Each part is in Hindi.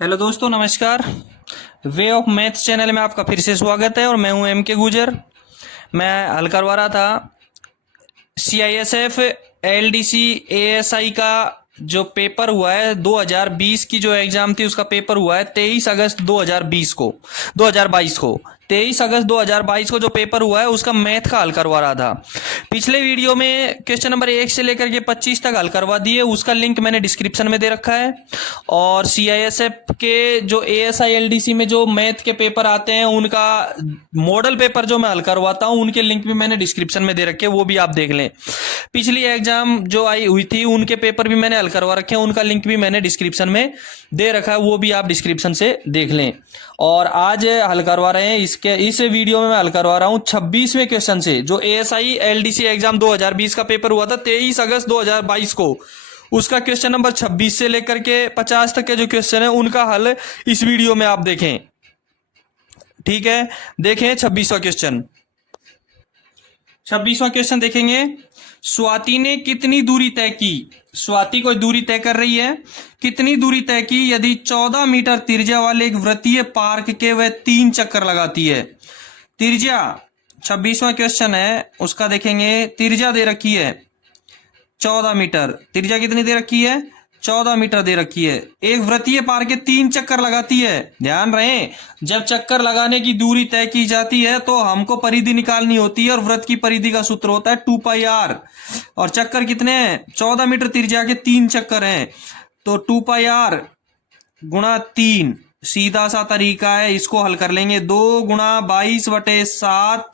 हेलो दोस्तों, नमस्कार। वे ऑफ मैथ्स चैनल में आपका फिर से स्वागत है और मैं हूं एम के गुजर। मैं हल करवा रहा था CISF LDC ASI का जो पेपर हुआ है 2020 की जो एग्जाम थी उसका पेपर हुआ है 23 अगस्त 2022 को 23 अगस्त 2022 को जो पेपर हुआ है उसका मैथ का हल करवा रहा था। पिछले वीडियो में क्वेश्चन नंबर 1 से लेकर के 25 तक हल करवा दिए, उसका लिंक मैंने डिस्क्रिप्शन में दे रखा है। और CISF के जो ASI LDC में जो मैथ के पेपर आते हैं उनका मॉडल पेपर जो मैं हल करवाता हूं उनके लिंक भी मैंने डिस्क्रिप्शन में दे रखे हैं, वो भी आप देख लें। पिछली एग्जाम जो आई हुई थी उनके पेपर भी मैंने हल करवा रखे हैं, उनका लिंक भी मैंने डिस्क्रिप्शन में दे रखा है, वो भी आप डिस्क्रिप्शन से देख लें। और आज हल करवा रहे हैं इस वीडियो में मैं हल करवा रहा हूं 26वें क्वेश्चन से, जो ASI LDC एग्जाम 2020 का पेपर हुआ था 23 अगस्त 2022 को, उसका क्वेश्चन नंबर 26 से लेकर के 50 तक के जो क्वेश्चन है उनका हल इस वीडियो में आप देखें। ठीक है, देखें 26वां क्वेश्चन। 26वां क्वेश्चन देखेंगे। स्वाति ने कितनी दूरी तय की? स्वाति कोई दूरी तय कर रही है, कितनी दूरी तय की यदि 14 मीटर त्रिज्या वाले एक वृत्तीय पार्क के वह 3 चक्कर लगाती है? त्रिज्या 26वां क्वेश्चन है, उसका देखेंगे। त्रिज्या दे रखी है 14 मीटर। त्रिज्या कितनी दे रखी है? 14 मीटर दे रखी है। एक वृत्तीय पार्क के 3 चक्कर लगाती है। ध्यान रहे, जब चक्कर लगाने की दूरी तय की जाती है तो हमको परिधि निकालनी होती है और वृत्त की परिधि का सूत्र होता है 2πr। और चक्कर कितने हैं? 14 मीटर त्रिज्या के 3 चक्कर हैं, तो 2πr गुणा 3 सीधा सा तरीका है, इसको हल कर लेंगे। 2 गुणा 22/7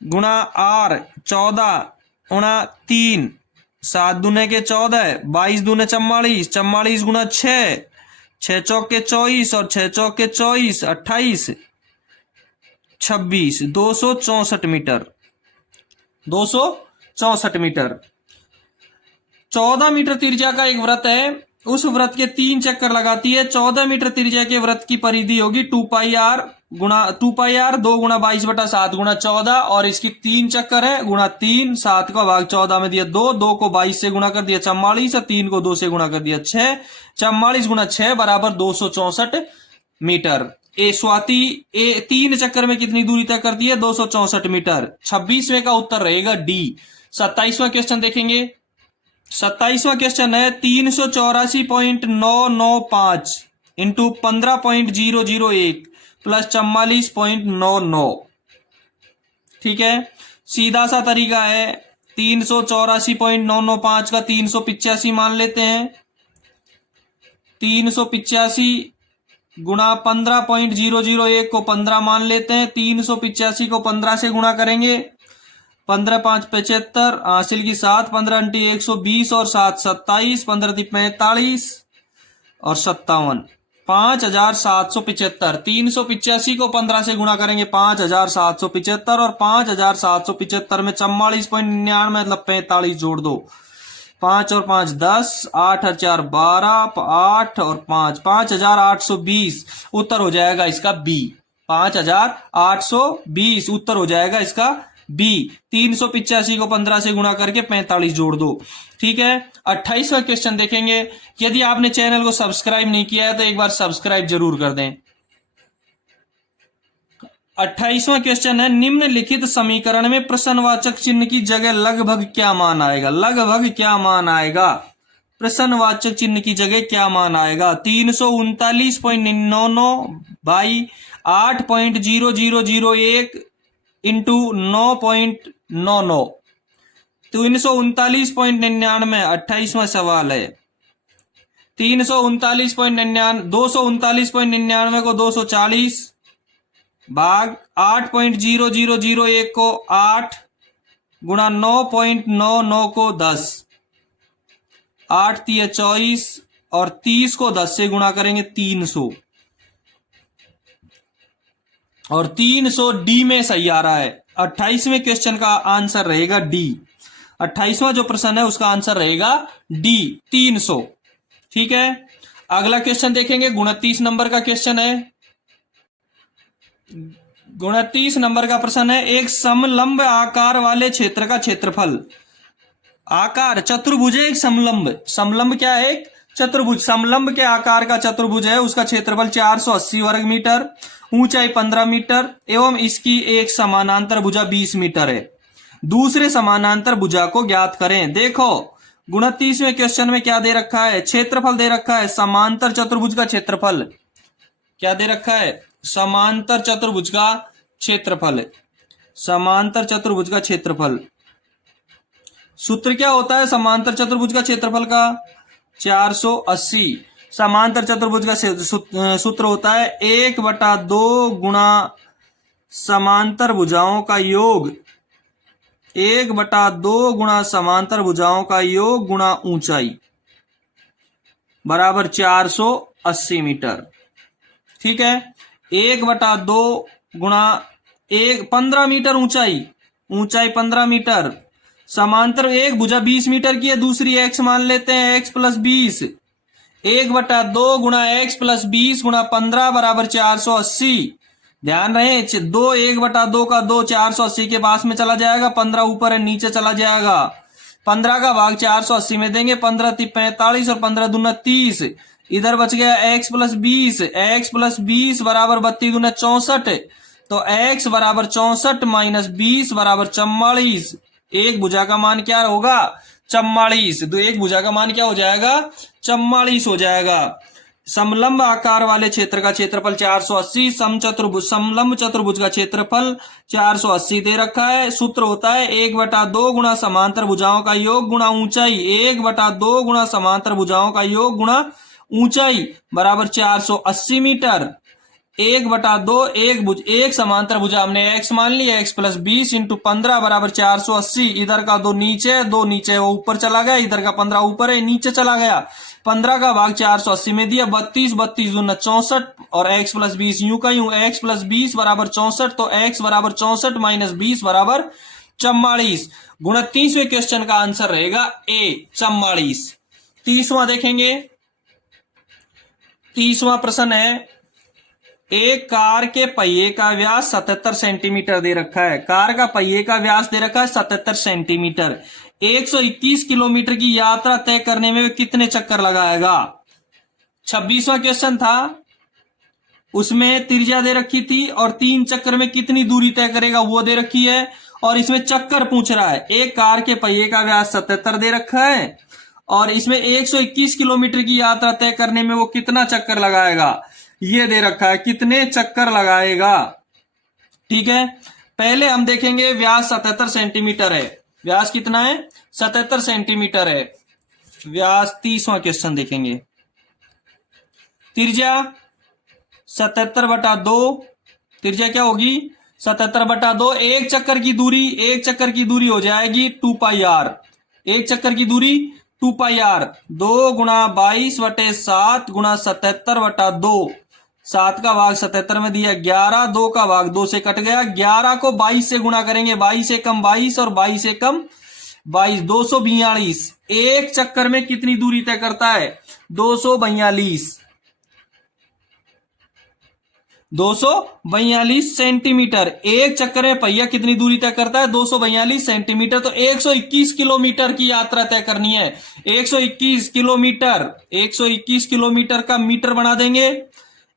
गुणा r 14 गुणा 3, 7 दूने के 14, 22 दूने 44, 44 गुना 6, 6 चौक के 24 और 6 चौक के 24, 28, 26, 264 मीटर। 264 मीटर। 14 मीटर त्रिज्या का एक वृत्त है, उस वृत्त के 3 चक्कर लगाती है। 14 मीटर त्रिज्या के वृत्त की परिधि होगी 2πr 2 गुणा 22/7 गुणा 14, और इसकी 3 चक्कर है गुणा 3, 7 का भाग 14 में दिया 2 को 22 से गुणा कर दिया 44, और 3 को 2 से गुणा कर दिया 6। 44 गुणा 6 बराबर 264 मीटर। स्वाति 3 चक्कर में कितनी दूरी तय करती है? 264 मीटर। 26वें का उत्तर रहेगा डी। 27वां क्वेश्चन देखेंगे। 27वां क्वेश्चन है 384.995 इंटू 15.001 प्लस 44.99। ठीक है, सीधा सा तरीका है। 384.995 का 385 मान लेते हैं। 385 गुणा 15.001 को 15 मान लेते हैं। 385 को 15 से गुणा करेंगे। 15 5 75, हासिल की 7, 15 × 120 और 7 27, 15 × 45 और 57, 5775। 385 को 15 से गुणा करेंगे 5775, और 5775 में 44.99 मतलब 45 जोड़ दो। 5 और 5 10, 8 और 4 12, 8 और 5 5820। उत्तर हो जाएगा इसका बी। 5820 उत्तर हो जाएगा इसका बी। 385 को 15 से गुणा करके 45 जोड़ दो। ठीक है, 28वां क्वेश्चन देखेंगे। यदि आपने चैनल को सब्सक्राइब नहीं किया है तो एक बार सब्सक्राइब जरूर कर दें। 28वां क्वेश्चन है, निम्नलिखित समीकरण में प्रश्नवाचक चिन्ह की जगह लगभग क्या मान आएगा? लगभग क्या मान आएगा? प्रश्नवाचक चिन्ह की जगह क्या मान आएगा? 339.99 बाई 8.0001 इंटू 9.99। 339.99। 28वां सवाल है 339.99, 239.99 को 240 भाग 8.0001 को 8 गुणा 9.99 को 10, 8 × 24 और 30 को 10 से गुणा करेंगे 300, और 300 डी में सही आ रहा है। 28वें क्वेश्चन का आंसर रहेगा डी। 28वां जो प्रश्न है उसका आंसर रहेगा डी, 300। ठीक है, अगला क्वेश्चन देखेंगे। 29 नंबर का क्वेश्चन है। 29 नंबर का प्रश्न है, एक समलंब आकार वाले क्षेत्र का क्षेत्रफल। आकार चतुर्भुज एक समलंब। समलंब क्या है? एक चतुर्भुज समलंब के आकार का चतुर्भुज है, उसका क्षेत्रफल 480 वर्ग मीटर, ऊंचाई 15 मीटर एवं इसकी एक समानांतर भुजा 20 मीटर है। दूसरे समानांतर भुजा को ज्ञात करें। देखो 29वें क्वेश्चन में क्या दे रखा है, क्षेत्रफल दे रखा है। समांतर चतुर्भुज का क्षेत्रफल क्या दे रखा है, समांतर चतुर्भुज का क्षेत्रफल, समांतर चतुर्भुज का क्षेत्रफल। सूत्र क्या होता है समांतर चतुर्भुज का क्षेत्रफल का, 480। समांतर चतुर्भुज का सूत्र होता है 1/2 गुणा समांतर भुजाओं का योग, 1/2 गुणा समांतर भुजाओं का योग गुणा ऊंचाई बराबर 480 मीटर। ठीक है, 1/2 गुणा 15 मीटर ऊंचाई, ऊंचाई 15 मीटर। समांतर एक भुजा 20 मीटर की है, दूसरी x मान लेते हैं, x + 20। 1/2 गुणा x + 20 गुणा 15 बराबर 480। ध्यान रहे 1/2 का 2 480 के पास में चला जाएगा, 15 ऊपर है नीचे चला जाएगा। 15 का भाग 480 में देंगे, 15 × 45 और 15 दूना 30। इधर बच गया x + 20, x + 20 बराबर 32 दूना 64। तो x बराबर 64 - 20 बराबर 44। एक भुजा का मान क्या होगा, 44। तो एक भुजा का मान क्या हो जाएगा, 44 हो जाएगा। समलंब आकार वाले क्षेत्र का क्षेत्रफल 480, समलंब चतुर्भुज का क्षेत्रफल 480 दे रखा है। सूत्र होता है 1/2 गुणा समांतर भुजाओं का योग गुणा ऊंचाई, 1/2 गुणा समांतर भुजाओं का योग गुणा ऊंचाई बराबर 480 मीटर। 1/2 एक समांतर भुजा हमने x मान लिया, x + 20 × 15 बराबर 480। इधर का 2 नीचे, 2 नीचे वो ऊपर चला गया, इधर का 15 ऊपर है नीचे चला गया। 15 का भाग 480 में दिया, 32 32 दूना 64 और x + 20 यूं का यूं, x + 20 बराबर 64। तो x बराबर 64 - 20 बराबर 44। 29वें क्वेश्चन का आंसर रहेगा A 44। 30वां देखेंगे, 30वां प्रश्न है, एक कार के पहिए का व्यास 77 सेंटीमीटर दे रखा है। कार का पहिए का व्यास दे रखा है 77 सेंटीमीटर। 121 किलोमीटर की यात्रा तय करने में कितने चक्कर लगाएगा। 26वां क्वेश्चन था, उसमें त्रिज्या दे रखी थी और 3 चक्कर में कितनी दूरी तय करेगा वो दे रखी है, और इसमें चक्कर पूछ रहा है। एक कार के पहिए का व्यास 77 दे रखा है और इसमें 121 किलोमीटर की यात्रा तय करने में वो कितना चक्कर लगाएगा ये दे रखा है, कितने चक्कर लगाएगा। ठीक है, पहले हम देखेंगे व्यास 77 सेंटीमीटर है। व्यास कितना है, 77 सेंटीमीटर है व्यास। 30वां क्वेश्चन देखेंगे, त्रिज्या 77/2, त्रिज्या क्या होगी 77/2। एक चक्कर की दूरी हो जाएगी 2πr। एक चक्कर की दूरी 2πr। 2 × 22/7 × 77/2। 7 का भाग 77 में दिया 11, 2 का भाग 2 से कट गया। 11 को 22 से गुणा करेंगे, 22 से कम 22 और 22 से कम 22, 242। एक चक्कर में कितनी दूरी तय करता है, 242 सेंटीमीटर। एक चक्कर में पहिया कितनी दूरी तय करता है, 242 सेंटीमीटर। तो 121 किलोमीटर की यात्रा तय करनी है। 121 किलोमीटर का मीटर बना देंगे।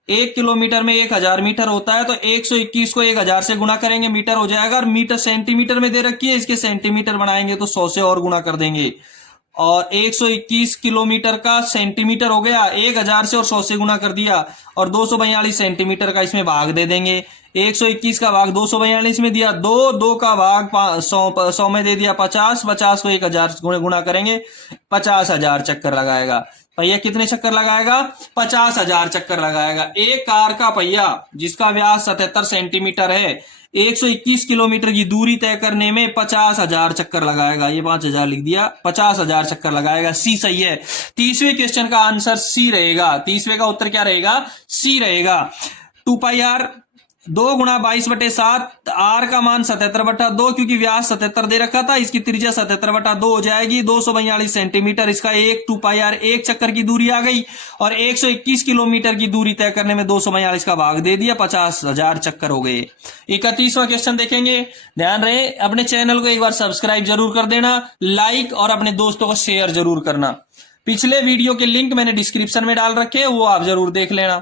1 किलोमीटर में 1000 मीटर होता है, तो 121 को 1000 से गुणा करेंगे, मीटर हो जाएगा। और मीटर सेंटीमीटर में दे रखी है, इसके सेंटीमीटर बनाएंगे तो 100 से और गुणा कर देंगे। और 121 किलोमीटर का सेंटीमीटर हो गया, 1000 से और 100 से गुणा कर दिया, और 242 सेंटीमीटर का इसमें भाग दे देंगे। 121 का भाग 242 में दिया, 2 का भाग 100 में दे दिया 50, 50 को 1000 गुणा करेंगे, 50,000 चक्कर लगाएगा। पहिया कितने चक्कर लगाएगा, 50,000 चक्कर लगाएगा। एक कार का पहिया जिसका व्यास 77 सेंटीमीटर है, 121 किलोमीटर की दूरी तय करने में 50,000 चक्कर लगाएगा। ये 5000 लिख दिया, 50,000 चक्कर लगाएगा। सी सही है। 30वें क्वेश्चन का आंसर सी रहेगा। 30वें का उत्तर क्या रहेगा, सी रहेगा। 2πr 2 × 22/7, आर का मान 77/2, क्योंकि व्यास 77 दे रखा था, इसकी त्रिज्या 77/2 हो जाएगी, 242 सेंटीमीटर। इसका 2πr एक चक्कर की दूरी आ गई, और 121 किलोमीटर की दूरी तय करने में 242 का भाग दे दिया, 50,000 चक्कर हो गए। 31वां क्वेश्चन देखेंगे। ध्यान रहे, अपने चैनल को एक बार सब्सक्राइब जरूर कर देना, लाइक और अपने दोस्तों को शेयर जरूर करना। पिछले वीडियो के लिंक मैंने डिस्क्रिप्शन में डाल रखे हैं, वो आप जरूर देख लेना।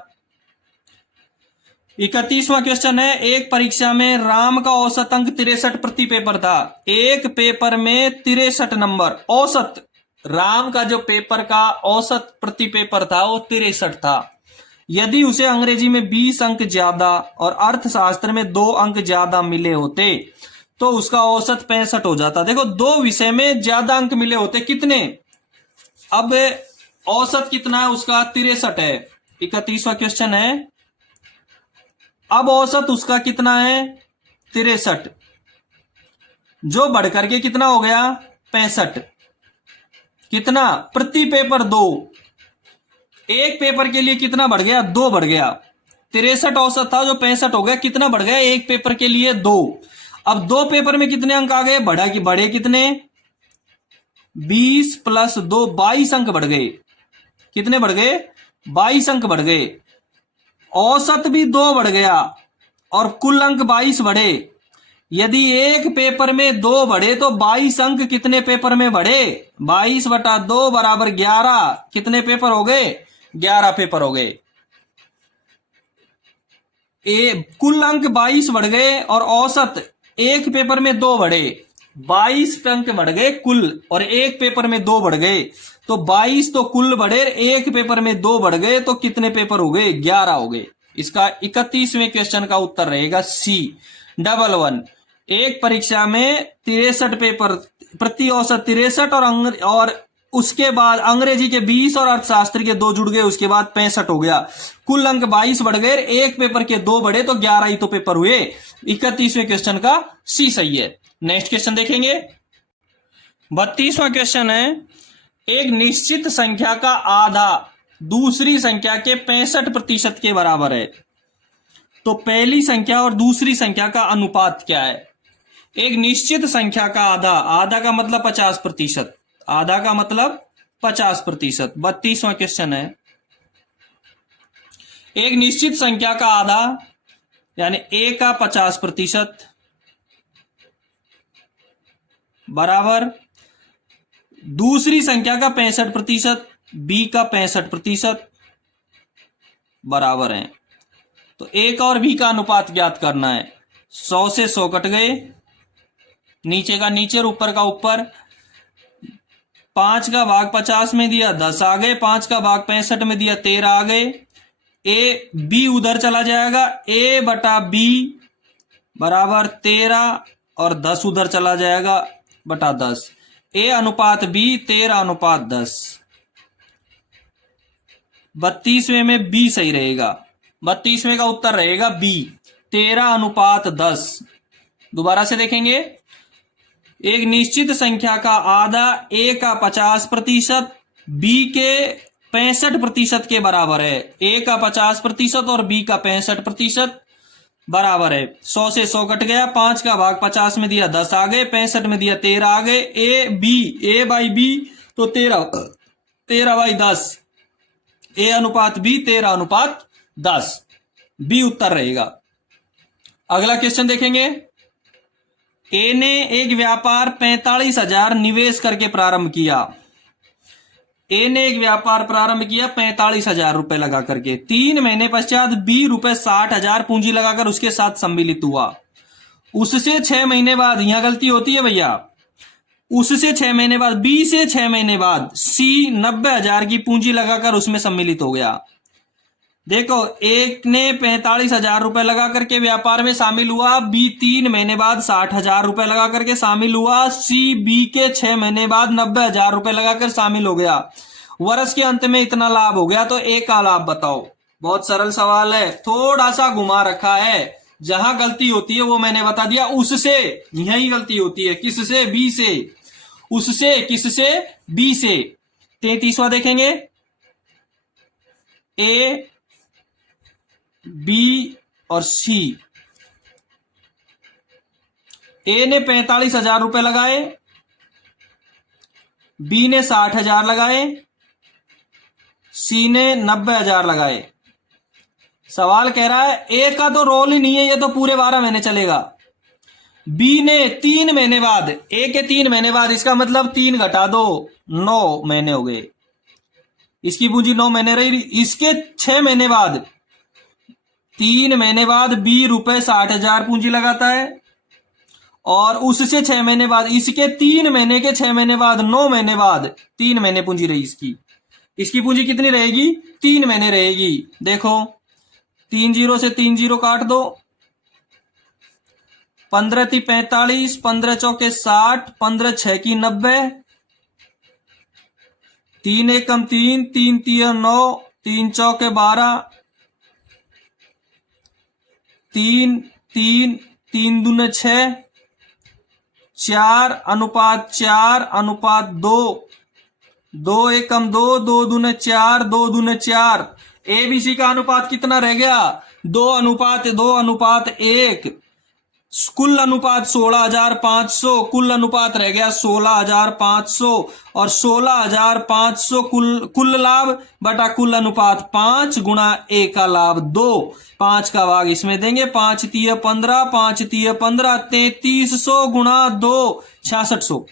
31वां क्वेश्चन है, एक परीक्षा में राम का औसत अंक 63 प्रति पेपर था। एक पेपर में 63 नंबर औसत, राम का जो पेपर का औसत प्रति पेपर था वो 63 था। यदि उसे अंग्रेजी में 20 अंक ज्यादा और अर्थशास्त्र में 2 अंक ज्यादा मिले होते तो उसका औसत 65 हो जाता। देखो, 2 विषय में ज्यादा अंक मिले होते कितने, अब औसत कितना है उसका 63 है। 31वां क्वेश्चन है, अब औसत उसका कितना है 63, जो बढ़कर के कितना हो गया 65, कितना प्रति पेपर 2, एक पेपर के लिए कितना बढ़ गया 2 बढ़ गया। 63 औसत था जो 65 हो गया, कितना बढ़ गया एक पेपर के लिए 2। अब 2 पेपर में कितने अंक आ गए, बढ़े कितने 20 + 2 22 अंक बढ़ गए। कितने बढ़ गए 22 अंक बढ़ गए। औसत भी 2 बढ़ गया और कुल अंक 22 बढ़े। यदि एक पेपर में 2 बढ़े तो 22 अंक कितने पेपर में बढ़े, 22/2 = 11। कितने पेपर हो गए 11 पेपर हो गए। कुल अंक 22 बढ़ गए और औसत एक पेपर में 2 बढ़े, 22 अंक बढ़ गए कुल और एक पेपर में 2 बढ़ गए, तो 22 तो कुल बढ़े, एक पेपर में 2 बढ़ गए, तो कितने पेपर हो गए 11 हो गए। इसका 31वें क्वेश्चन का उत्तर रहेगा सी 11। एक परीक्षा में 63 पेपर प्रति औसत 63 और उसके बाद अंग्रेजी के 20 और अर्थशास्त्र के 2 जुड़ गए, उसके बाद 65 हो गया। कुल अंक 22 बढ़ गए, एक पेपर के 2 बढ़े तो 11 ही तो पेपर हुए। 31वें क्वेश्चन का सी सही है। नेक्स्ट क्वेश्चन देखेंगे। 32वां क्वेश्चन है, एक निश्चित संख्या का आधा दूसरी संख्या के 65% के बराबर है, तो पहली संख्या और दूसरी संख्या का अनुपात क्या है। एक निश्चित संख्या का आधा, आधा का मतलब 50%, आधा का मतलब 50%। 32वां क्वेश्चन है, एक निश्चित संख्या का आधा यानी a का 50% बराबर दूसरी संख्या का 65%, b का 65% बराबर है। तो a और b का अनुपात ज्ञात करना है। 100 से 100 कट गए, नीचे का नीचे और ऊपर का ऊपर। 5 का भाग 50 में दिया 10 आ गए, 5 का भाग 65 में दिया 13 आ गए। b उधर चला जाएगा, a/b बराबर 13 और 10 उधर चला जाएगा बटा 10। a अनुपात b 13:10। 32वें में b सही रहेगा, 32वें का उत्तर रहेगा b 13:10। दोबारा से देखेंगे, एक निश्चित संख्या का आधा a का 50% b के 65% के बराबर है। a का 50% और b का 65% बराबर है। 100 से 100 कट गया, 5 का भाग 50 में दिया 10 आ गए, 65 में दिया 13 आ गए। a/b तो 13/10, a अनुपात b 13:10, b उत्तर रहेगा। अगला क्वेश्चन देखेंगे। ए ने एक व्यापार 45,000 निवेश करके प्रारंभ किया। ए ने एक व्यापार प्रारंभ किया 45,000 रुपए लगा करके। 3 महीने पश्चात बी रुपए 60,000 पूंजी लगाकर उसके साथ सम्मिलित हुआ। उससे 6 महीने बाद, यहां गलती होती है भैया, उससे 6 महीने बाद, बी से 6 महीने बाद सी 90,000 की पूंजी लगाकर उसमें सम्मिलित हो गया। देखो, एक ने 45,000 रुपए लगा करके व्यापार में शामिल हुआ, बी 3 महीने बाद 60,000 रुपए लगा करके शामिल हुआ, सी बी के 6 महीने बाद 90,000 रुपए लगाकर शामिल हो गया। वर्ष के अंत में इतना लाभ हो गया, तो ए का लाभ बताओ। बहुत सरल सवाल है, थोड़ा सा घुमा रखा है, जहां गलती होती है वो मैंने बता दिया। उससे यही गलती होती है, किससे, बी से, उससे किससे, बी से। 33वां देखेंगे, ए बी और सी। ए ने 45,000 रुपए लगाए, बी ने 60,000 लगाए, सी ने 90,000 लगाए। सवाल कह रहा है ए का तो रोल ही नहीं है, ये तो पूरे 12 महीने चलेगा। बी ने 3 महीने बाद, ए के 3 महीने बाद, इसका मतलब 3 घटा दो 9 महीने हो गए। इसकी पूंजी 9 महीने रही। इसके 6 महीने बाद, 3 महीने बाद बी रुपए 60,000 पूंजी लगाता है, और उससे 6 महीने बाद, इसके 3 महीने के 6 महीने बाद, 9 महीने बाद 3 महीने पूंजी रही इसकी। इसकी पूंजी कितनी रहेगी? 3 महीने रहेगी। देखो 3 जीरो से 3 जीरो काट दो, 15 × 45, 15 चौके 60, 15 6 की 90, 3 एकम 3, 3 तिया 9, 3 चौके 12, 3 3 3 दूने 6, 4 अनुपात 4 अनुपात 2, 2 एकम 2, 2 दूने 4, 2 दूने 4। एबीसी का अनुपात कितना रह गया? 2 अनुपात 2 अनुपात 1। कुल अनुपात 16,500, कुल अनुपात रह गया 16,500, और 16,500 कुल लाभ बटा कुल अनुपात 5 गुणा ए का लाभ 2। 5 का भाग इसमें देंगे, 5 तिया 15, 5 तिया 15, 3300 गुणा 2, 6600।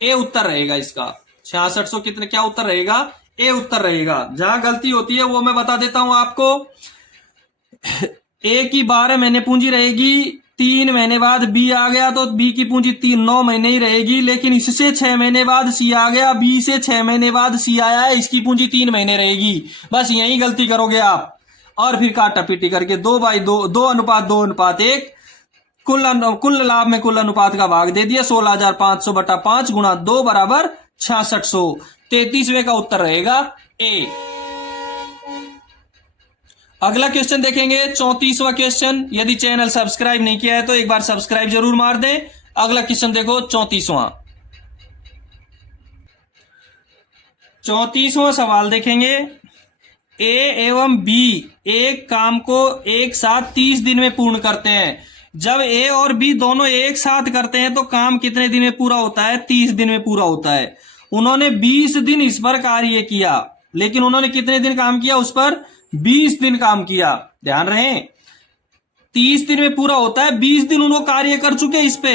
ए उत्तर रहेगा इसका। 6600 कितने, क्या उत्तर रहेगा? ए उत्तर रहेगा। जहां गलती होती है वो मैं बता देता हूं आपको। ए की 12 महीने पूंजी रहेगी, 3 महीने बाद बी आ गया तो बी की पूंजी 9 महीने ही रहेगी, लेकिन इससे 6 महीने बाद सी आ गया, बी से 6 महीने बाद सी आया है, इसकी पूंजी 3 महीने रहेगी। बस यही गलती करोगे आप, और फिर काटा पीटी करके 2/2, 2 अनुपात 2 अनुपात 1, कुल लाभ में कुल अनुपात का भाग दे दिया, 16,500 बटा 5 गुणा 2 बराबर 6600। 33वें का उत्तर रहेगा ए। अगला क्वेश्चन देखेंगे, 34वां क्वेश्चन। यदि चैनल सब्सक्राइब नहीं किया है तो एक बार सब्सक्राइब जरूर मार दें। अगला क्वेश्चन देखो 34वां। 34वां सवाल देखेंगे। ए एवं बी एक काम को एक साथ 30 दिन में पूर्ण करते हैं। जब ए और बी दोनों एक साथ करते हैं तो काम कितने दिन में पूरा होता है? 30 दिन में पूरा होता है। उन्होंने 20 दिन इस पर कार्य किया, लेकिन उन्होंने कितने दिन काम किया उस पर? 20 दिन काम किया। ध्यान रहे, 30 दिन में पूरा होता है, 20 दिन उन्होंने कार्य कर चुके इस पे।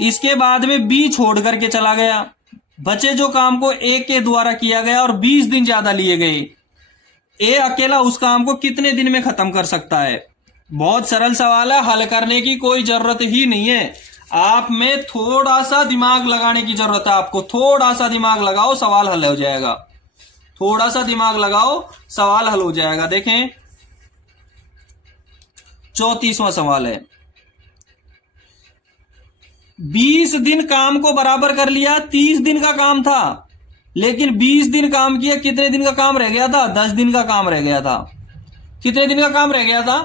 इसके बाद में बी छोड़ करके चला गया, बचे जो काम को ए के द्वारा किया गया और 20 दिन ज्यादा लिए गए। ए अकेला उस काम को कितने दिन में खत्म कर सकता है? बहुत सरल सवाल है, हल करने की कोई जरूरत ही नहीं है। आप में थोड़ा सा दिमाग लगाने की जरूरत है। आपको थोड़ा सा दिमाग लगाओ, सवाल हल हो जाएगा। थोड़ा सा दिमाग लगाओ, सवाल हल हो जाएगा। देखें 34वां सवाल है। 20 दिन काम को बराबर कर लिया, 30 दिन का काम था, लेकिन 20 दिन काम किया, कितने दिन का काम रह गया था? 10 दिन का काम रह गया था। कितने दिन का काम रह गया था?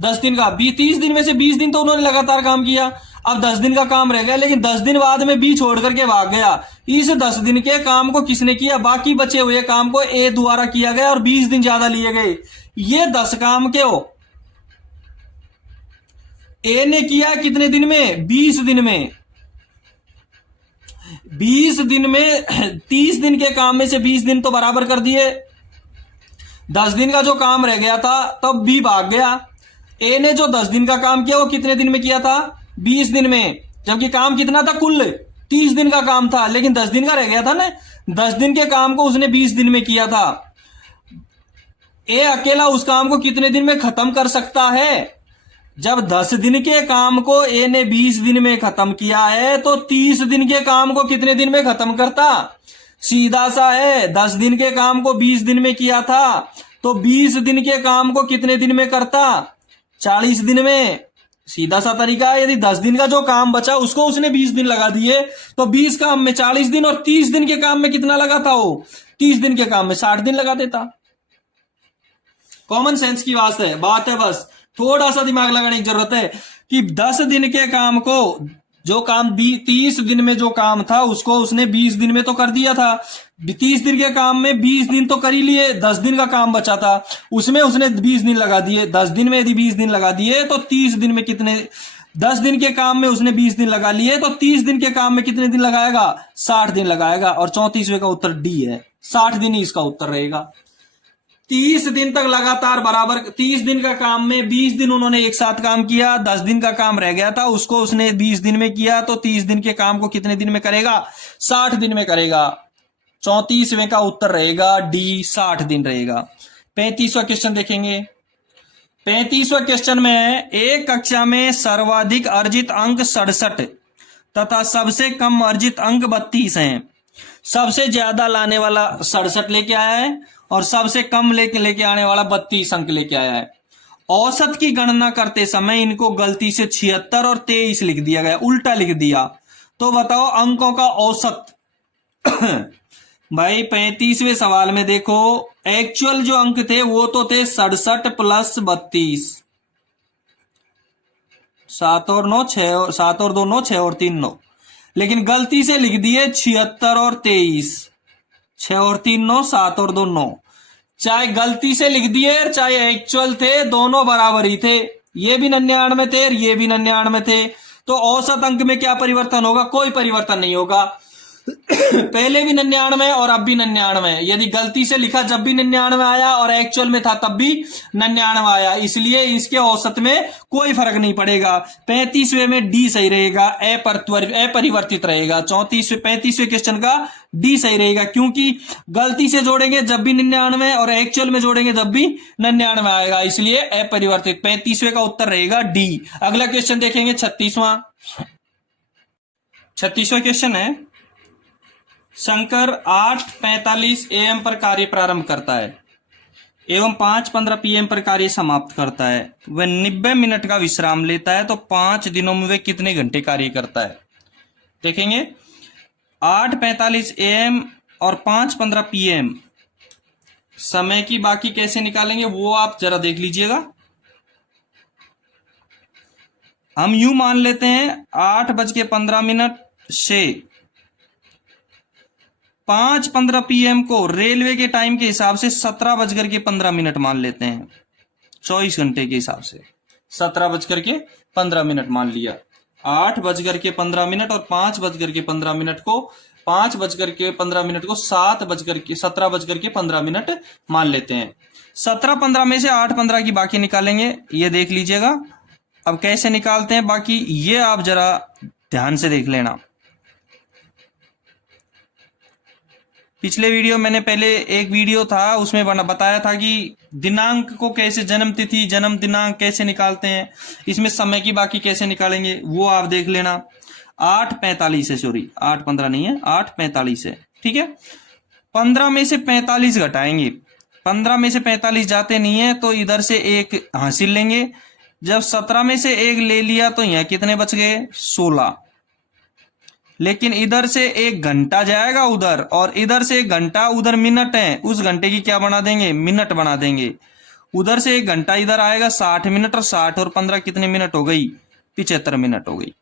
10 दिन का। 30 दिन में से 20 दिन तो उन्होंने लगातार काम किया, अब 10 दिन का काम रह गया, लेकिन 10 दिन बाद में बी छोड़ करके भाग गया। इस 10 दिन के काम को किसने किया? बाकी बचे हुए काम को ए द्वारा किया गया और 20 दिन ज्यादा लिए गए। ये 10 काम के हो ए ने किया कितने दिन में? 20 दिन में। 20 दिन में 30 दिन के काम में से 20 दिन तो बराबर कर दिए। 10 दिन का जो काम रह गया था तब बी भाग गया। ए ने जो 10 दिन का काम किया वो कितने दिन में किया था? 20 दिन में। जबकि काम कितना था? कुल 30 दिन का काम था, लेकिन 10 दिन का रह गया था ना। 10 दिन के काम को उसने 20 दिन में किया था। ए अकेला उस काम को कितने दिन में खत्म कर सकता है? जब 10 दिन के काम को ए ने 20 दिन में खत्म किया है तो 30 दिन के काम को कितने दिन में खत्म करता? सीधा सा है, 10 दिन के काम को 20 दिन में किया था तो 20 दिन के काम को कितने दिन में करता? 40 दिन में। सीधा सा तरीका है। यदि 10 दिन का जो काम बचा उसको उसने 20 दिन लगा दिए तो 20 काम में 40 दिन और 30 दिन के काम में कितना लगा था वो? 30 दिन के काम में 60 दिन लगा देता। कॉमन सेंस की बात है बस। थोड़ा सा दिमाग लगाने की जरूरत है कि 10 दिन के काम को, जो काम 30 दिन में जो काम था उसको उसने 20 दिन में तो कर दिया था। 30 दिन के काम में 20 दिन तो कर ही लिए, 10 दिन का काम बचा था उसमें उसने 20 दिन लगा दिए। 10 दिन में यदि 20 दिन लगा दिए तो 30 दिन में कितने? 10 दिन के काम में उसने 20 दिन लगा लिए तो 30 दिन के काम में कितने दिन लगाएगा? 60 दिन लगाएगा। और 34वें का उत्तर डी है, 60 दिन ही इसका उत्तर रहेगा। 30 दिन तक लगातार बराबर, 30 दिन का काम में 20 दिन उन्होंने एक साथ काम किया, 10 दिन का काम रह गया था उसको उसने 20 दिन में किया तो 30 दिन के काम को कितने दिन में करेगा? 60 दिन में करेगा। 34वें का उत्तर रहेगा डी 60 दिन रहेगा। 35वां क्वेश्चन देखेंगे। 35वां क्वेश्चन में है, एक कक्षा में सर्वाधिक अर्जित अंक 67 तथा सबसे कम अर्जित अंक 32 हैं। सबसे ज्यादा लाने वाला 67 लेके आया है और सबसे कम लेके आने वाला 32 अंक लेके आया है। औसत की गणना करते समय इनको गलती से 76 और 23 लिख दिया गया, उल्टा लिख दिया। तो बताओ अंकों का औसत। भाई 35वें सवाल में देखो, एक्चुअल जो अंक थे वो तो थे 67 प्लस 32, 7 और 9 6, 7 और 2 9, 6 और 3 9, लेकिन गलती से लिख दिए 76 और 23, 6 और 3 9, 7 और 2 9। चाहे गलती से लिख दिए चाहे एक्चुअल थे, दोनों बराबर ही थे। ये भी 99 थे और ये भी 99 थे। तो औसत अंक में क्या परिवर्तन होगा? कोई परिवर्तन नहीं होगा। पहले भी 99 और अब भी 99। यदि गलती से लिखा जब भी 99 आया और एक्चुअल में था तब भी 99 आया, इसलिए इसके औसत में कोई फर्क नहीं पड़ेगा। 35वें में डी सही रहेगा, अपरिवर्तित रहेगा। 35वें क्वेश्चन का डी सही रहेगा, क्योंकि गलती से जोड़ेंगे जब भी 99 और एक्चुअल में जोड़ेंगे जब भी 99 आएगा, इसलिए अपरिवर्तित। 35वें का उत्तर रहेगा डी। अगला क्वेश्चन देखेंगे 36वां। 36वां क्वेश्चन है, शंकर 8:45 AM पर कार्य प्रारंभ करता है एवं 5:15 PM पर कार्य समाप्त करता है। वह 90 मिनट का विश्राम लेता है, तो 5 दिनों में वह कितने घंटे कार्य करता है? देखेंगे 8:45 AM और 5:15 PM समय की बाकी कैसे निकालेंगे वो आप जरा देख लीजिएगा। हम यूं मान लेते हैं 8:15 से 5:15 PM को रेलवे के टाइम के हिसाब से 17:15 मान लेते हैं। 24 घंटे के हिसाब से 17:15 मान लिया। 8:15 और 5:15 को 5:15 को 17:15 मान लेते हैं। 17:15 में से 8:15 की बाकी निकालेंगे, ये देख लीजिएगा। अब कैसे निकालते हैं बाकी ये आप जरा ध्यान से देख लेना। पिछले वीडियो मैंने पहले एक वीडियो था उसमें बताया था कि दिनांक को कैसे, जन्म तिथि जन्म दिनांक कैसे निकालते हैं, इसमें समय की बाकी कैसे निकालेंगे वो आप देख लेना। 8:45 है, सॉरी 8:15 नहीं है, 8:45 है, ठीक है। 15 में से 45 घटाएंगे, 15 में से 45 जाते नहीं है तो इधर से एक हासिल लेंगे। जब 17 में से एक ले लिया तो यहाँ कितने बच गए? 16। लेकिन इधर से 1 घंटा जाएगा उधर, और इधर से 1 घंटा उधर मिनट है, उस घंटे की क्या बना देंगे? मिनट बना देंगे। उधर से 1 घंटा इधर आएगा 60 मिनट, और 60 और 15 कितने मिनट हो गई? 75 मिनट हो गई।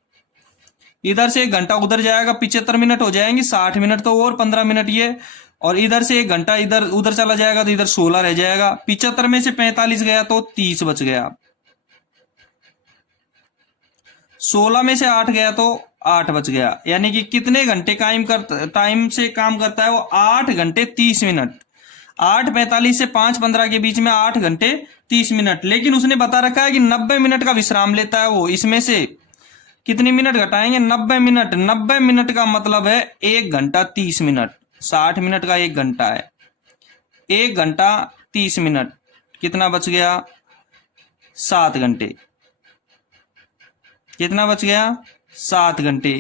इधर से 1 घंटा उधर जाएगा 75 मिनट हो जाएंगे, 60 मिनट तो और 15 मिनट ये, और इधर से 1 घंटा इधर उधर चला जाएगा तो इधर 16 रह जाएगा। 75 में से 45 गया तो 30 बच गया। 16 में से 8 गया तो 8 बच गया। यानी कि कितने घंटे टाइम से काम करता है वो? 8 घंटे 30 मिनट। 8:45 से 5:15 के बीच में 8 घंटे 30 मिनट। लेकिन उसने बता रखा है कि 90 मिनट का विश्राम लेता है वो। इसमें से कितने मिनट घटाएंगे? 90 मिनट। 90 मिनट का मतलब है 1 घंटा 30 मिनट। 60 मिनट का 1 घंटा है, 1 घंटा 30 मिनट। कितना बच गया? 7 घंटे। कितना बच गया? 7 घंटे।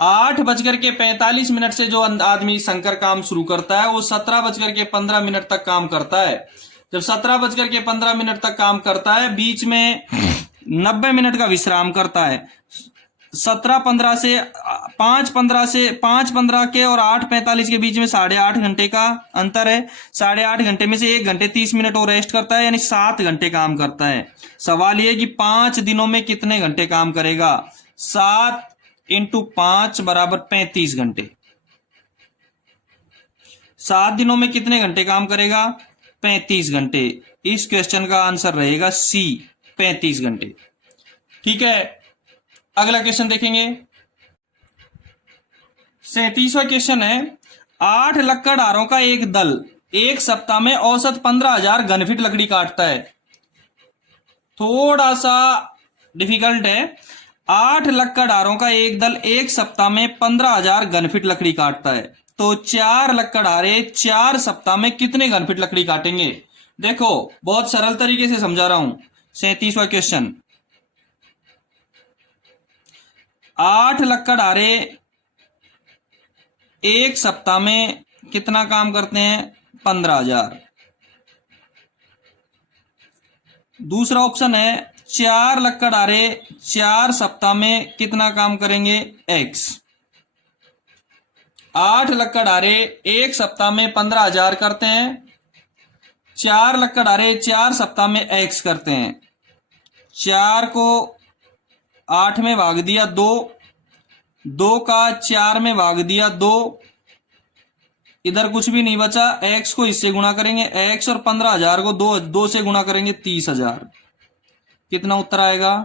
8:45 से जो आदमी शंकर काम शुरू करता है वो 17:15 तक काम करता है। जब 17:15 तक काम करता है, बीच में 90 मिनट का विश्राम करता है। 17:15 से 5:15 के और 8:45 के बीच में 8.5 घंटे का अंतर है। 8.5 घंटे में से 1 घंटे 30 मिनट और रेस्ट करता है, यानी 7 घंटे काम करता है। सवाल यह कि 5 दिनों में कितने घंटे काम करेगा? 7 × 5 बराबर 35 घंटे। 7 दिनों में कितने घंटे काम करेगा? 35 घंटे। इस क्वेश्चन का आंसर रहेगा सी, 35 घंटे। ठीक है, अगला क्वेश्चन देखेंगे। 37वां क्वेश्चन है, 8 लकड़हारों का एक दल एक सप्ताह में औसत 15,000 घनफीट लकड़ी काटता है। थोड़ा सा डिफिकल्ट है। 8 लकड़हारों का एक दल एक सप्ताह में 15,000 घनफीट लकड़ी काटता है। तो 4 लकड़हारे 4 सप्ताह में कितने घन फीट लकड़ी काटेंगे। देखो बहुत सरल तरीके से समझा रहा हूं। 37वां क्वेश्चन, 8 लकड़हारे एक सप्ताह में कितना काम करते हैं, 15,000। दूसरा ऑप्शन है 4 लकड़हारे 4 सप्ताह में कितना काम करेंगे, x। 8 लकड़हारे एक सप्ताह में 15,000 करते हैं, 4 लकड़हारे 4 सप्ताह में x करते हैं। 4 को 8 में भाग दिया 2, 2 का 4 में भाग दिया 2, इधर कुछ भी नहीं बचा, x को इससे गुणा करेंगे x और 15,000 को 2 से गुणा करेंगे 30,000। कितना उत्तर आएगा,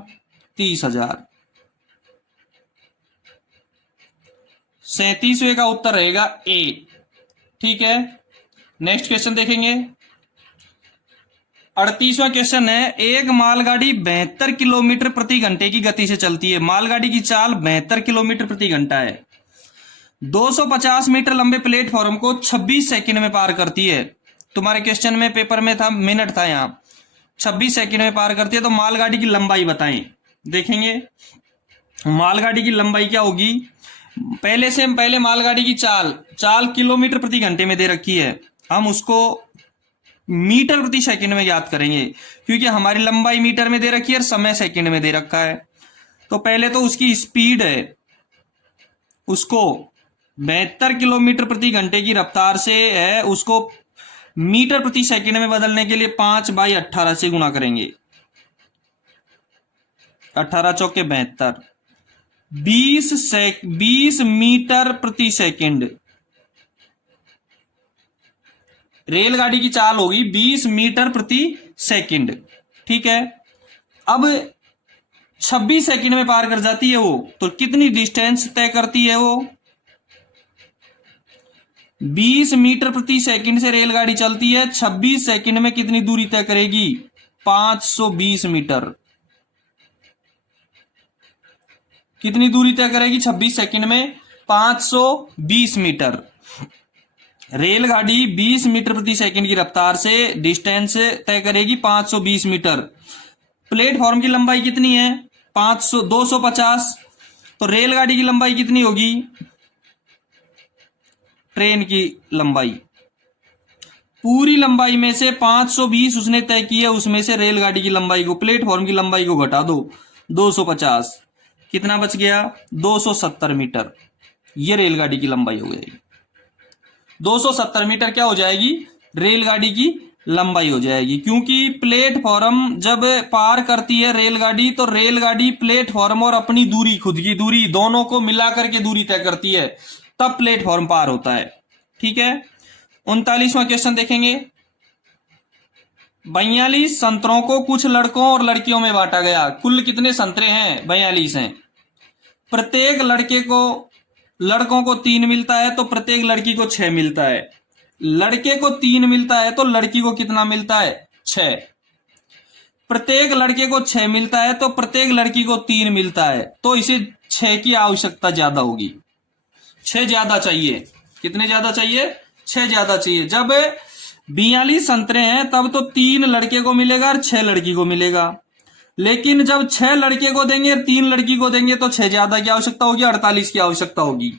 30,000। 37वें का उत्तर रहेगा ए। ठीक है, नेक्स्ट क्वेश्चन देखेंगे। 38वां क्वेश्चन है, एक मालगाड़ी 72 किलोमीटर प्रति घंटे की गति से चलती है। मालगाड़ी की चाल 72 किलोमीटर प्रति घंटा है। 250 मीटर लंबे प्लेटफॉर्म को 26 सेकंड में पार करती है। तुम्हारे क्वेश्चन में पेपर में था, मिनट था, यहां 26 सेकंड में पार करती है। तो मालगाड़ी की लंबाई बताएं। देखेंगे मालगाड़ी की लंबाई क्या होगी। पहले मालगाड़ी की चाल किलोमीटर प्रति घंटे में दे रखी है, हम उसको मीटर प्रति सेकंड में याद करेंगे, क्योंकि हमारी लंबाई मीटर में दे रखी है और समय सेकंड में दे रखा है। तो पहले तो उसकी स्पीड है, उसको 72 किलोमीटर प्रति घंटे की रफ्तार से है, उसको मीटर प्रति सेकंड में बदलने के लिए 5/18 से गुणा करेंगे। 18 चौके 72, 20 मीटर प्रति सेकंड रेलगाड़ी की चाल होगी, 20 मीटर प्रति सेकंड। ठीक है, अब 26 सेकंड में पार कर जाती है वो, तो कितनी डिस्टेंस तय करती है वो। 20 मीटर प्रति सेकंड से रेलगाड़ी चलती है, 26 सेकंड में कितनी दूरी तय करेगी, 520 मीटर। कितनी दूरी तय करेगी 26 सेकंड में, 520 मीटर। रेलगाड़ी 20 मीटर प्रति सेकंड की रफ्तार से डिस्टेंस तय करेगी 520 मीटर। प्लेटफॉर्म की लंबाई कितनी है, 250। तो रेलगाड़ी की लंबाई कितनी होगी, ट्रेन की लंबाई पूरी लंबाई में से 520 उसने तय की है, उसमें से रेलगाड़ी की लंबाई को, प्लेटफॉर्म की लंबाई को घटा दो, 250। कितना बच गया, 270 मीटर। ये रेलगाड़ी की लंबाई हो जाएगी। 270 मीटर क्या हो जाएगी, रेलगाड़ी की लंबाई हो जाएगी। क्योंकि प्लेटफॉर्म जब पार करती है रेलगाड़ी, तो रेलगाड़ी प्लेटफॉर्म और अपनी दूरी, खुद की दूरी, दोनों को मिलाकर के दूरी तय करती है, तब प्लेटफॉर्म पार होता है। ठीक है, 39वां क्वेश्चन देखेंगे। 42 संतरों को कुछ लड़कों और लड़कियों में बांटा गया। कुल कितने संतरे हैं, 42 हैं। प्रत्येक लड़कों को 3 मिलता है, तो प्रत्येक लड़की को 6 मिलता है। लड़के को 3 मिलता है, तो लड़की को कितना मिलता है, 6। प्रत्येक लड़के को 6 मिलता है, तो प्रत्येक लड़की को 3 मिलता है, तो इसे 6 की आवश्यकता ज्यादा होगी। 6 ज्यादा चाहिए। कितने ज्यादा चाहिए, 6 ज्यादा चाहिए। जब 42 संतरे हैं तब तो 3 लड़के को मिलेगा और 6 लड़की को मिलेगा। लेकिन जब 6 लड़के को देंगे और 3 लड़की को देंगे, तो 6 ज्यादा की आवश्यकता होगी, 48 की आवश्यकता होगी।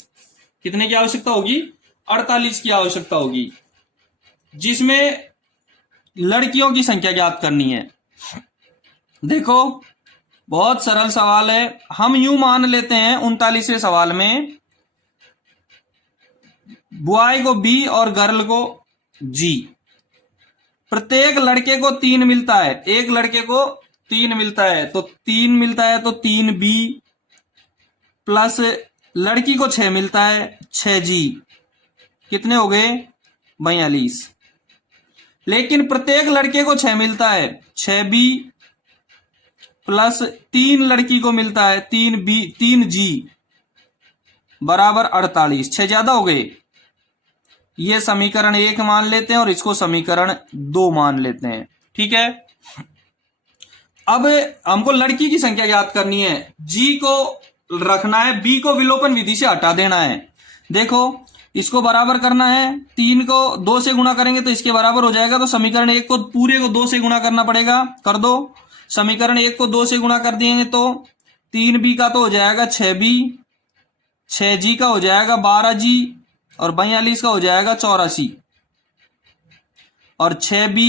कितने की आवश्यकता होगी, 48 की आवश्यकता होगी, जिसमें लड़कियों की संख्या ज्ञात करनी है। देखो बहुत सरल सवाल है। हम यूं मान लेते हैं 39वें सवाल में बॉय को बी और गर्ल को जी। प्रत्येक लड़के को 3 मिलता है, एक लड़के को 3 मिलता है, तो 3 मिलता है, तो 3B प्लस लड़की को 6 मिलता है, 6G। कितने हो गए, 42। लेकिन प्रत्येक लड़के को 6 मिलता है, 6B प्लस 3 लड़की को मिलता है, 3G बराबर 48। 6 ज्यादा हो गए। ये समीकरण 1 मान लेते हैं और इसको समीकरण 2 मान लेते हैं। ठीक है, अब हमको लड़की की संख्या ज्ञात करनी है। G को रखना है, B को विलोपन विधि से हटा देना है। देखो इसको बराबर करना है, 3 को 2 से गुणा करेंगे तो इसके बराबर हो जाएगा। तो समीकरण 1 को पूरे को 2 से गुणा करना पड़ेगा, कर दो। समीकरण 1 को 2 से गुणा कर देंगे तो 3b का तो हो जाएगा 6b, 6g का हो जाएगा 12g और 42 का हो जाएगा 84 और 6b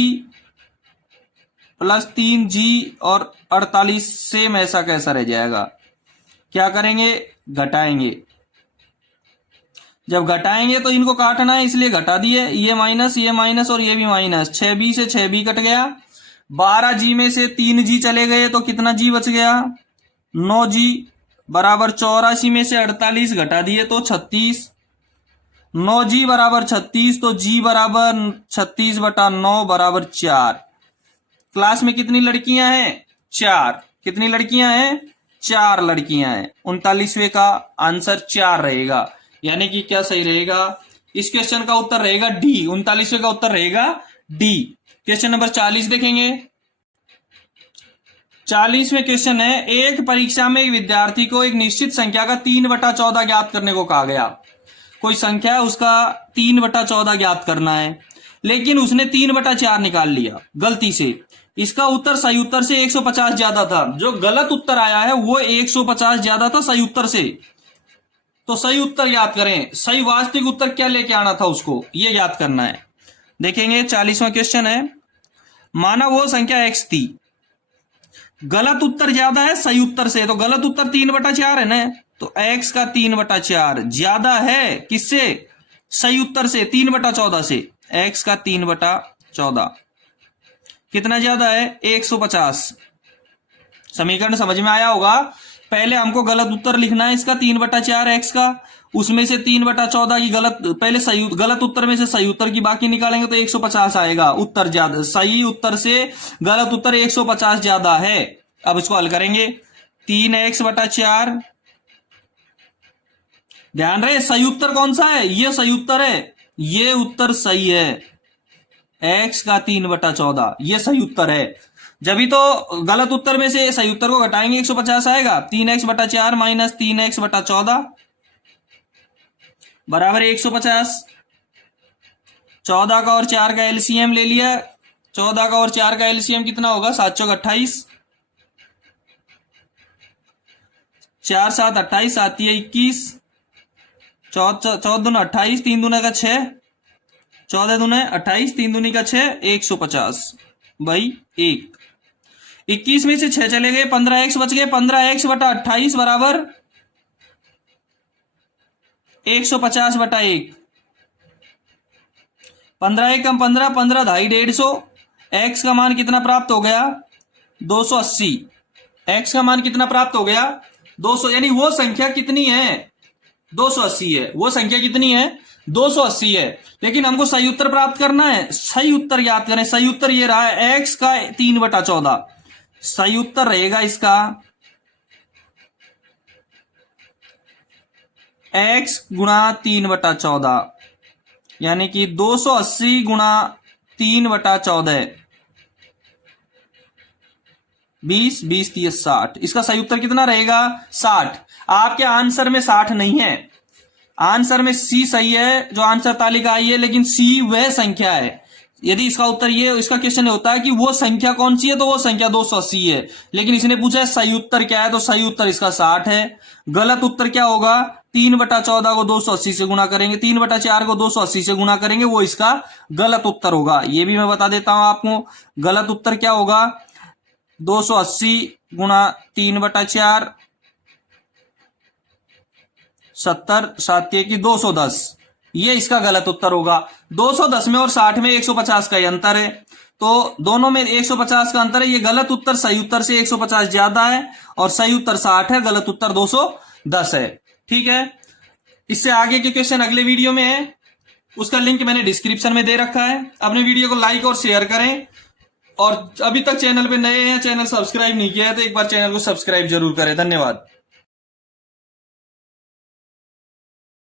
प्लस 3g और 48 सेम ऐसा कैसा रह जाएगा। क्या करेंगे, घटाएंगे। जब घटाएंगे तो इनको काटना है इसलिए घटा दिए, ये माइनस और ये भी माइनस। 6b से 6b कट गया, 12g में से 3g चले गए तो कितना g बच गया, 9g बराबर 84 में से 48 घटा दिए तो 36, 9g बराबर 36 तो g बराबर 36/9 बराबर 4। क्लास में कितनी लड़कियां हैं, 4। कितनी लड़कियां हैं, 4 लड़कियां हैं। 39वें का आंसर 4 रहेगा, यानी कि क्या सही रहेगा, इस क्वेश्चन का उत्तर रहेगा डी। 39वें का उत्तर रहेगा डी। क्वेश्चन नंबर 40 देखेंगे। 40वें क्वेश्चन है, एक परीक्षा में एक विद्यार्थी को एक निश्चित संख्या का 3/14 ज्ञात करने को कहा गया। कोई संख्या है उसका 3/14 ज्ञात करना है, लेकिन उसने 3/4 निकाल लिया गलती से। इसका उत्तर सही उत्तर से 150 ज्यादा था। जो गलत उत्तर आया है वो 150 ज्यादा था सही उत्तर से। तो सही उत्तर याद करें, सही वास्तविक उत्तर क्या लेके आना था उसको, ये याद करना है। देखेंगे 40वां क्वेश्चन है, माना वो संख्या x थी, गलत उत्तर ज्यादा है सही उत्तर से, तो गलत उत्तर 3/4 है ना, तो x का 3/4 ज्यादा है किससे, सही उत्तर से 3/14 से। x का 3/14 कितना ज्यादा है, 150। समीकरण समझ में आया होगा। पहले हमको गलत उत्तर लिखना है इसका 3/4 x का, उसमें से 3/14 की गलत, पहले सही गलत उत्तर में से सही उत्तर की बाकी निकालेंगे तो 150 आएगा। उत्तर ज्यादा, सही उत्तर से गलत उत्तर 150 ज्यादा है। अब इसको हल करेंगे, 3x/4। ध्यान रहे सही उत्तर कौन सा है, ये सही उत्तर है, ये उत्तर सही है। x का 3/14 ये सही उत्तर है। जब भी तो गलत उत्तर में से सही उत्तर को घटाएंगे 150 आएगा। 3x/4 माइनस 3x/14 बराबर 150। 14 का और 4 का एलसीएम ले लिया। 14 का और 4 का एलसीएम कितना होगा, 7 चौक 28, 4 7 28, 7 21, 14 दूना 28, 3 दूना का 6, 14 दूना 28, 3 दूनी का 6, 150/1। 21 में से 6 चले गए, 15x बच गए। 15x/28 बराबर 150/1। 15 कम 15, 15 2.5 150। x का मान कितना प्राप्त हो गया, 280। x का मान कितना प्राप्त हो गया, 200। यानी वो संख्या कितनी है, 280 है। वो संख्या कितनी है, 280 है। लेकिन हमको सही उत्तर प्राप्त करना है। सही उत्तर याद करें, सही उत्तर ये रहा है x का 3/14। सही उत्तर रहेगा इसका x गुणा 3/14, यानी कि 280 गुणा 3/14, 20 20 30 60। इसका सही उत्तर कितना रहेगा, 60। आपके आंसर में 60 नहीं है, आंसर में सी सही है, जो आंसर तालिका आई है, लेकिन सी वह संख्या है। यदि इसका उत्तर ये, इसका क्वेश्चन होता है कि वो संख्या कौन सी है, तो वो संख्या 280 है। लेकिन इसने पूछा है सही उत्तर क्या है, तो सही उत्तर इसका 60 है। गलत उत्तर क्या होगा, 3/14 को 280 से गुणा करेंगे, 3/4 को 280 से गुणा करेंगे, वो इसका गलत उत्तर होगा। ये भी मैं बता देता हूं आपको, गलत उत्तर क्या होगा, 280 गुणा 3/4, 70, 7 की 210, ये इसका गलत उत्तर होगा। 210 में और 60 में 150 का ही अंतर है, तो दोनों में 150 का अंतर है। ये गलत उत्तर सही उत्तर से 150 ज्यादा है और सही उत्तर 60 है, गलत उत्तर 210 है। ठीक है, इससे आगे के क्वेश्चन अगले वीडियो में है, उसका लिंक मैंने डिस्क्रिप्शन में दे रखा है। अपने वीडियो को लाइक और शेयर करें, और अभी तक चैनल पे नए हैं, चैनल सब्सक्राइब नहीं किया है तो एक बार चैनल को सब्सक्राइब जरूर करें। धन्यवाद।